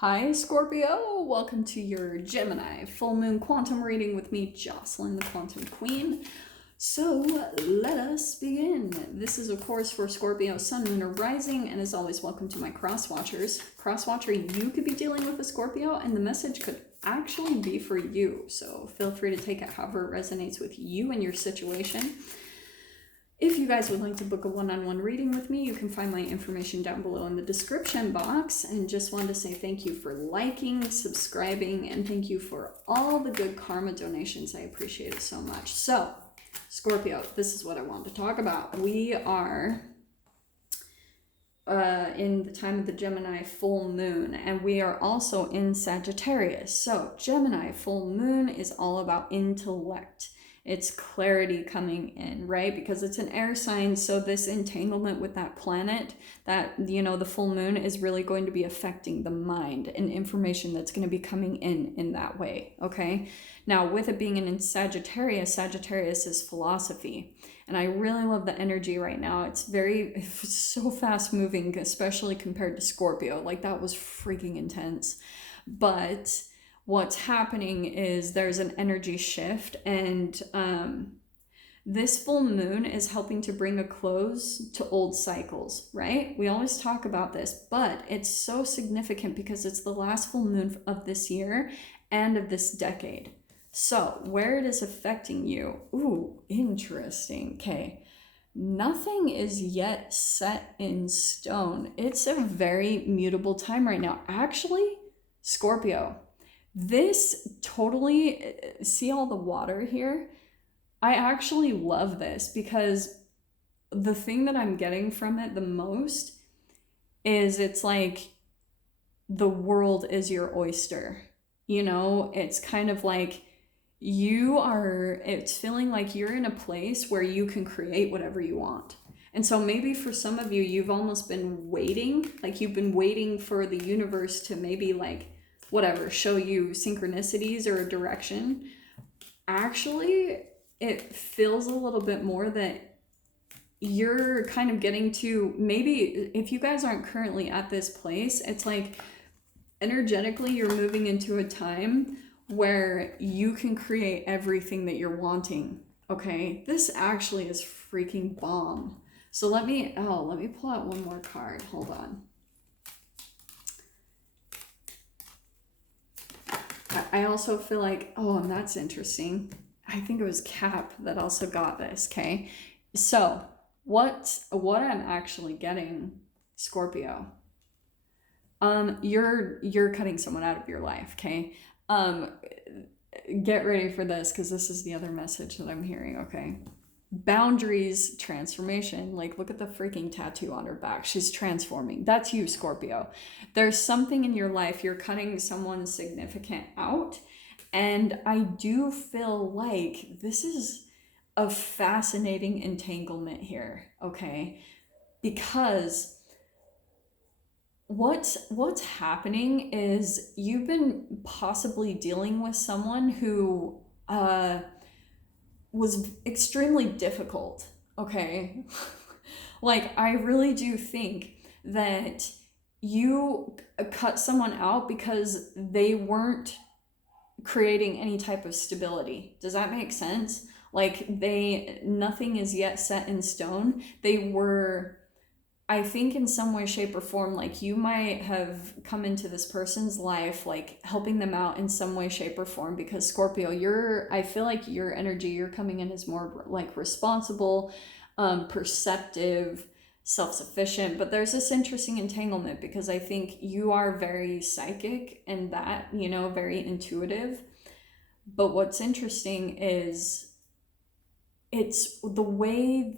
Hi, Scorpio. Welcome to your Gemini full moon quantum reading with me, Jocelyn, the Quantum Queen. So let us begin. This is, of course, for Scorpio, Sun, Moon, or Rising, and as always, welcome to my cross watchers. Cross watcher, you could be dealing with a Scorpio, and the message could actually be for you. So feel free to take it however it resonates with you and your situation. If you guys would like to book a one-on-one reading with me, you can find my information down below in the description box. And just wanted to say thank you for liking, subscribing, and thank you for all the good karma donations. I appreciate it so much. So, Scorpio, this is what I wanted to talk about. We are in the time of the Gemini full moon, and we are also in Sagittarius. So, Gemini full moon is all about intellect. It's clarity coming in, right? Because it's an air sign, so this entanglement with that planet, that, you know, the full moon is really going to be affecting the mind and information that's going to be coming in that way, okay? Now, with it being in Sagittarius, Sagittarius is philosophy, and I really love the energy right now. It's so fast moving, especially compared to Scorpio. Like, that was freaking intense. But what's happening is there's an energy shift, and this full moon is helping to bring a close to old cycles, right? We always talk about this, but it's so significant because it's the last full moon of this year and of this decade. So where it is affecting you, ooh, interesting. Okay, nothing is yet set in stone. It's a very mutable time right now. Actually, Scorpio, this totally, see all the water here? I actually love this because the thing that I'm getting from it the most is it's like the world is your oyster. You know, it's kind of like it's feeling like you're in a place where you can create whatever you want. And so maybe for some of you, you've almost been waiting, like you've been waiting for the universe to maybe like, whatever, show you synchronicities or a direction. Actually, it feels a little bit more that you're kind of getting to, maybe if you guys aren't currently at this place, it's like energetically you're moving into a time where you can create everything that you're wanting, okay? This actually is freaking bomb. So let me pull out one more card. Hold on. I also feel like, and that's interesting. I think it was Cap that also got this, okay? So what I'm actually getting, Scorpio, you're cutting someone out of your life, okay? Get ready for this, because this is the other message that I'm hearing, okay? Boundaries, transformation. Like, look at the freaking tattoo on her back. She's transforming. That's you, Scorpio. There's something in your life, you're cutting someone significant out, and I do feel like this is a fascinating entanglement here, okay? Because what's happening is you've been possibly dealing with someone who was extremely difficult, okay? Like, I really do think that you cut someone out because they weren't creating any type of stability. Does that make sense? Like, nothing is yet set in stone. They were, I think, in some way, shape, or form, like, you might have come into this person's life, like, helping them out in some way, shape, or form, because Scorpio, I feel like your energy, you're coming in as more, like, responsible, perceptive, self-sufficient, but there's this interesting entanglement, because I think you are very psychic and that, you know, very intuitive, but what's interesting is it's the way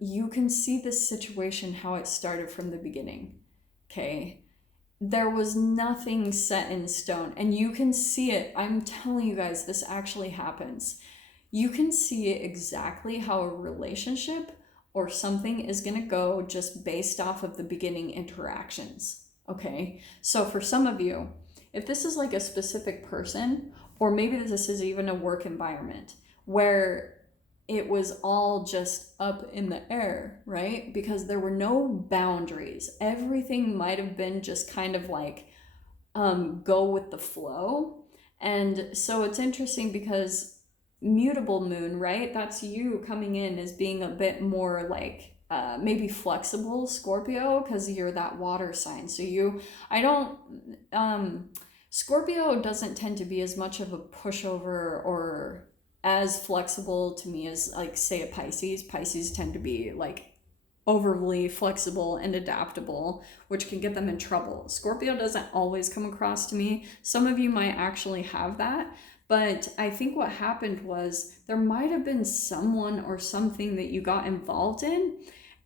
you can see this situation, how it started from the beginning, okay? There was nothing set in stone, and you can see it. I'm telling you guys, this actually happens. You can see exactly how a relationship or something is going to go just based off of the beginning interactions, okay? So for some of you, if this is like a specific person, or maybe this is even a work environment where it was all just up in the air, right? Because there were no boundaries. Everything might have been just kind of like go with the flow. And so it's interesting because mutable moon, right? That's you coming in as being a bit more like maybe flexible Scorpio, because you're that water sign. So I don't, Scorpio doesn't tend to be as much of a pushover or as flexible to me as like say a Pisces. Pisces tend to be like overly flexible and adaptable, which can get them in trouble. Scorpio doesn't always come across to me. Some of you might actually have that, but I think what happened was there might have been someone or something that you got involved in,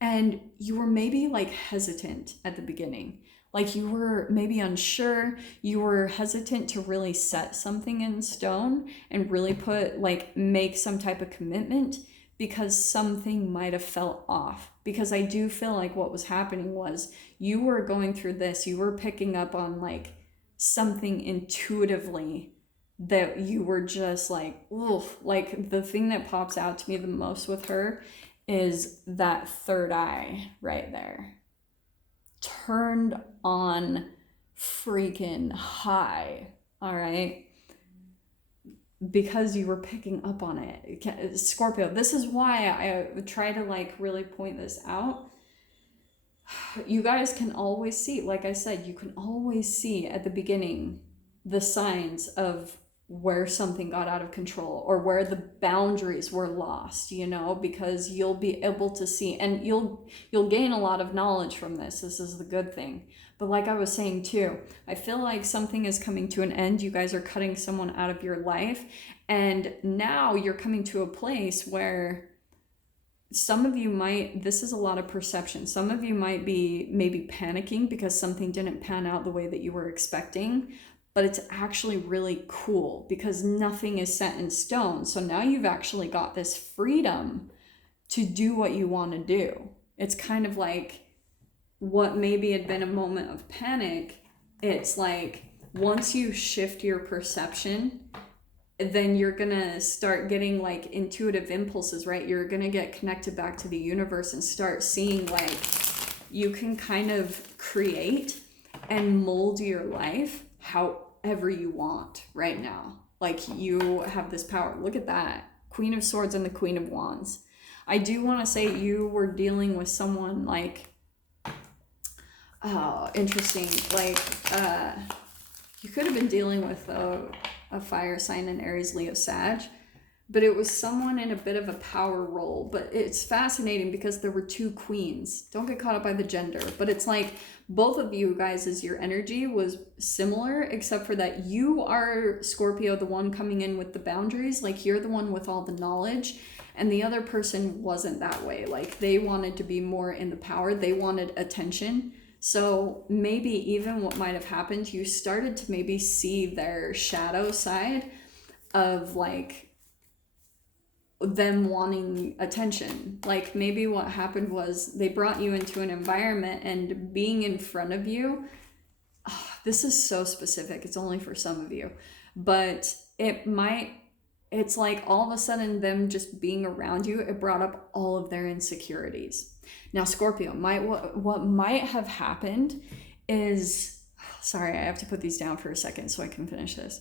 and you were maybe like hesitant at the beginning. Like you were maybe unsure, you were hesitant to really set something in stone and really make some type of commitment because something might have felt off. Because I do feel like what was happening was you were going through this, you were picking up on like something intuitively that you were just like, oof. Like the thing that pops out to me the most with her is that third eye right there. Turned on freaking high, all right? Because you were picking up on it. Scorpio, this is why I try to like really point this out. You guys can always see, like I said, you can always see at the beginning the signs of where something got out of control or where the boundaries were lost, because you'll be able to see, and you'll gain a lot of knowledge from this. This is the good thing. But like I was saying too, I feel like something is coming to an end. You guys are cutting someone out of your life, and now you're coming to a place where some of you this is a lot of perception. Some of you might be maybe panicking because something didn't pan out the way that you were expecting, but it's actually really cool because nothing is set in stone. So now you've actually got this freedom to do what you want to do. It's kind of like what maybe had been a moment of panic. It's like once you shift your perception, then you're gonna start getting like intuitive impulses, right? You're gonna get connected back to the universe and start seeing like you can kind of create and mold your life however you want right now. Like you have this power. Look at that. Queen of Swords and the Queen of Wands. I do want to say you were dealing with someone like, oh, interesting. Like, you could have been dealing with a fire sign in Aries, Leo, Sag, but it was someone in a bit of a power role. But it's fascinating because there were two queens. Don't get caught up by the gender, but it's like both of you guys, as your energy was similar, except for that you are Scorpio, the one coming in with the boundaries. Like you're the one with all the knowledge, and the other person wasn't that way. Like they wanted to be more in the power. They wanted attention. So maybe even what might have happened, you started to maybe see their shadow side of like them wanting attention. Like maybe what happened was they brought you into an environment, and being in front of you, this is so specific, it's only for some of you, but it's like all of a sudden them just being around you, it brought up all of their insecurities. Now Scorpio, what might have happened is, sorry, I have to put these down for a second so I can finish this.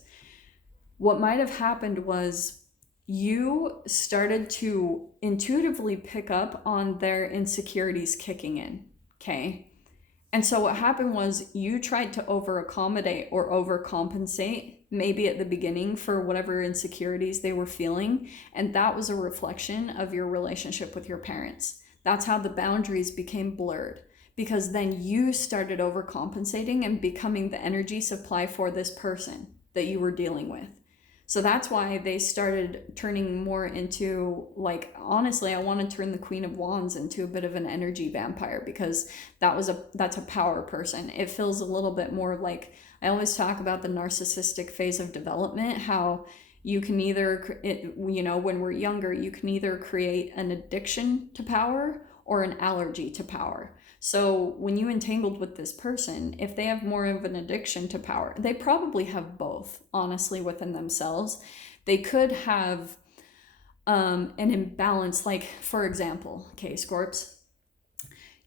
What might have happened was you started to intuitively pick up on their insecurities kicking in, okay? And so what happened was you tried to over-accommodate or overcompensate maybe at the beginning for whatever insecurities they were feeling, and that was a reflection of your relationship with your parents. That's how the boundaries became blurred, because then you started overcompensating and becoming the energy supply for this person that you were dealing with. So that's why they started turning more into, like, honestly, I want to turn the Queen of Wands into a bit of an energy vampire, because that's a power person. It feels a little bit more like, I always talk about the narcissistic phase of development, how you can either, when we're younger, you can either create an addiction to power or an allergy to power. So when you entangled with this person, if they have more of an addiction to power, they probably have both, honestly, within themselves. They could have an imbalance, like, for example, okay, Scorps,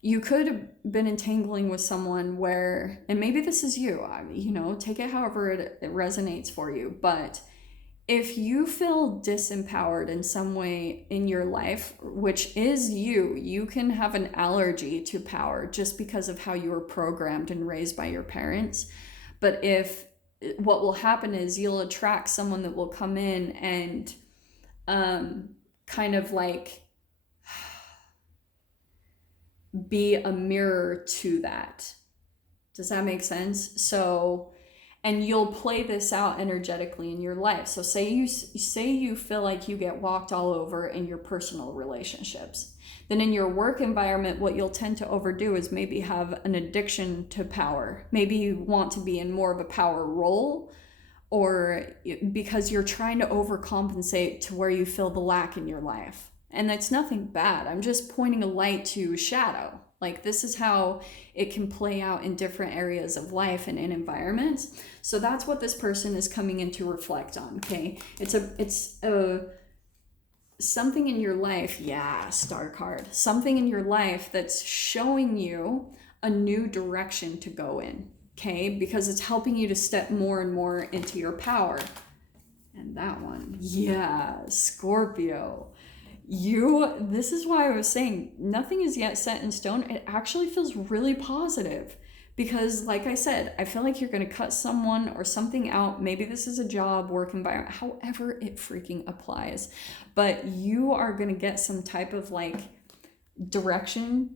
you could have been entangling with someone where, and maybe this is you, you know, take it however it resonates for you, but if you feel disempowered in some way in your life, which is you can have an allergy to power just because of how you were programmed and raised by your parents. But if what will happen is you'll attract someone that will come in and kind of like be a mirror to that. Does that make sense? So, and you'll play this out energetically in your life. So say you feel like you get walked all over in your personal relationships. Then in your work environment, what you'll tend to overdo is maybe have an addiction to power. Maybe you want to be in more of a power role, or because you're trying to overcompensate to where you feel the lack in your life. And that's nothing bad. I'm just pointing a light to shadow. Like, this is how it can play out in different areas of life and in environments. So that's what this person is coming in to reflect on, okay? It's a something in your life, yeah, star card. Something in your life that's showing you a new direction to go in, okay? Because it's helping you to step more and more into your power. And that one, yeah, Scorpio. This is why I was saying nothing is yet set in stone. It actually feels really positive because, like I said, I feel like you're going to cut someone or something out. Maybe this is a job, work environment, however it freaking applies. But you are going to get some type of like direction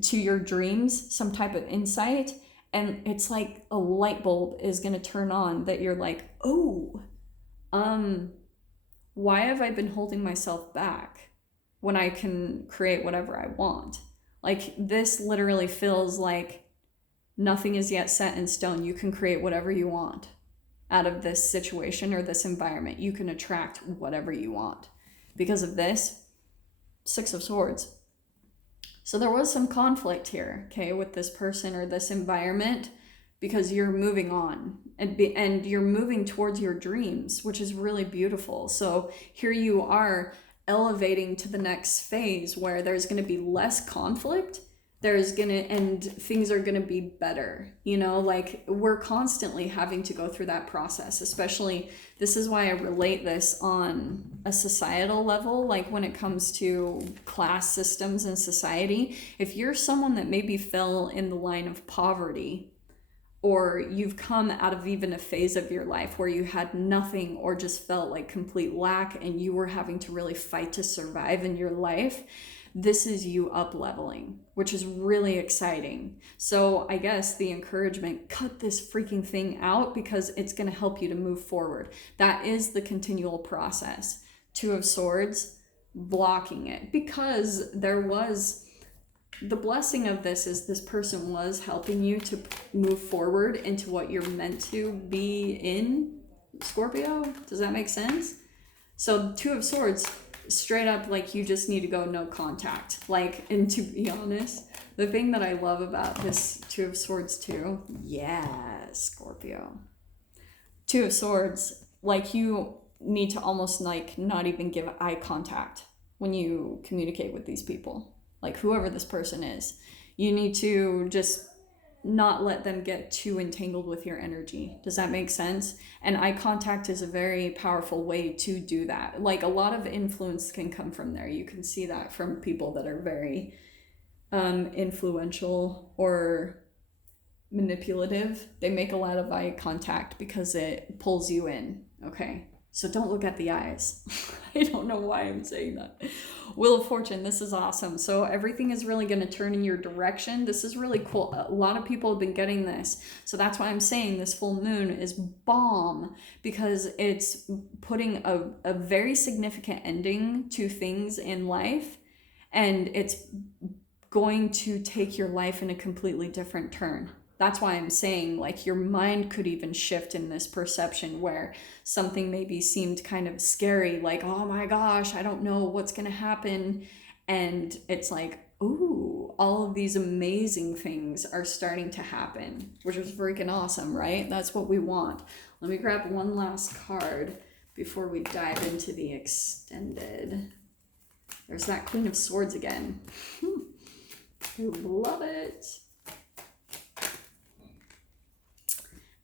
to your dreams, some type of insight. And it's like a light bulb is going to turn on that you're like, oh, why have I been holding myself back when I can create whatever I want? Like, this literally feels like nothing is yet set in stone. You can create whatever you want out of this situation or this environment. You can attract whatever you want because of this Six of Swords. So there was some conflict here, okay, with this person or this environment, because you're moving on and you're moving towards your dreams, which is really beautiful. So here you are elevating to the next phase where there's going to be less conflict. And things are going to be better. You know, like, we're constantly having to go through that process, especially, this is why I relate this on a societal level, like when it comes to class systems in society. If you're someone that maybe fell in the line of poverty, or you've come out of even a phase of your life where you had nothing or just felt like complete lack and you were having to really fight to survive in your life, this is you up leveling, which is really exciting. So I guess the encouragement, cut this freaking thing out because it's going to help you to move forward. That is the continual process. Two of Swords, blocking it, because there was... the blessing of this is this person was helping you to move forward into what you're meant to be in, Scorpio. Does that make sense? So Two of Swords, straight up, like, you just need to go no contact. Like, and to be honest, the thing that I love about this Two of Swords too, yeah, Scorpio. Two of Swords, like, you need to almost like not even give eye contact when you communicate with these people. Like, whoever this person is, you need to just not let them get too entangled with your energy. Does that make sense? And eye contact is a very powerful way to do that. Like, a lot of influence can come from there. You can see that from people that are very influential or manipulative. They make a lot of eye contact because it pulls you in, okay? So don't look at the eyes. I don't know why I'm saying that. Wheel of Fortune, this is awesome. So everything is really going to turn in your direction. This is really cool. A lot of people have been getting this. So that's why I'm saying this full moon is bomb, because it's putting a very significant ending to things in life. And it's going to take your life in a completely different turn. That's why I'm saying, like, your mind could even shift in this perception where something maybe seemed kind of scary, like, oh my gosh, I don't know what's going to happen. And it's like, ooh, all of these amazing things are starting to happen, which is freaking awesome, right? That's what we want. Let me grab one last card before we dive into the extended. There's that Queen of Swords again. I love it.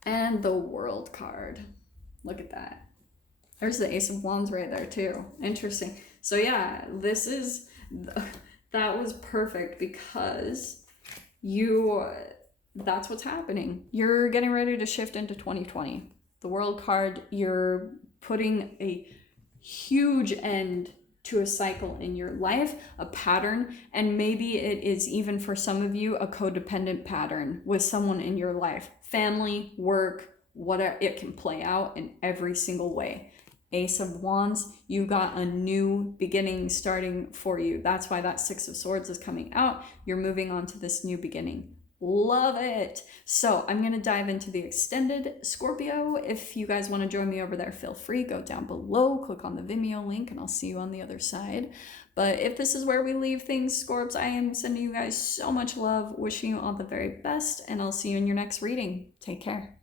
And the World card. Look at that. There's the Ace of Wands right there too. Interesting. So yeah, that was perfect because that's what's happening. You're getting ready to shift into 2020. The World card, you're putting a huge end to a cycle in your life, a pattern, and maybe it is even for some of you a codependent pattern with someone in your life. Family, work, whatever, it can play out in every single way. Ace of Wands, you got a new beginning starting for you. That's why that Six of Swords is coming out. You're moving on to this new beginning. Love it. So I'm going to dive into the extended Scorpio. If you guys want to join me over there, feel free. Go down below, click on the Vimeo link, and I'll see you on the other side. But if this is where we leave things, Scorps, I am sending you guys so much love, wishing you all the very best, and I'll see you in your next reading. Take care.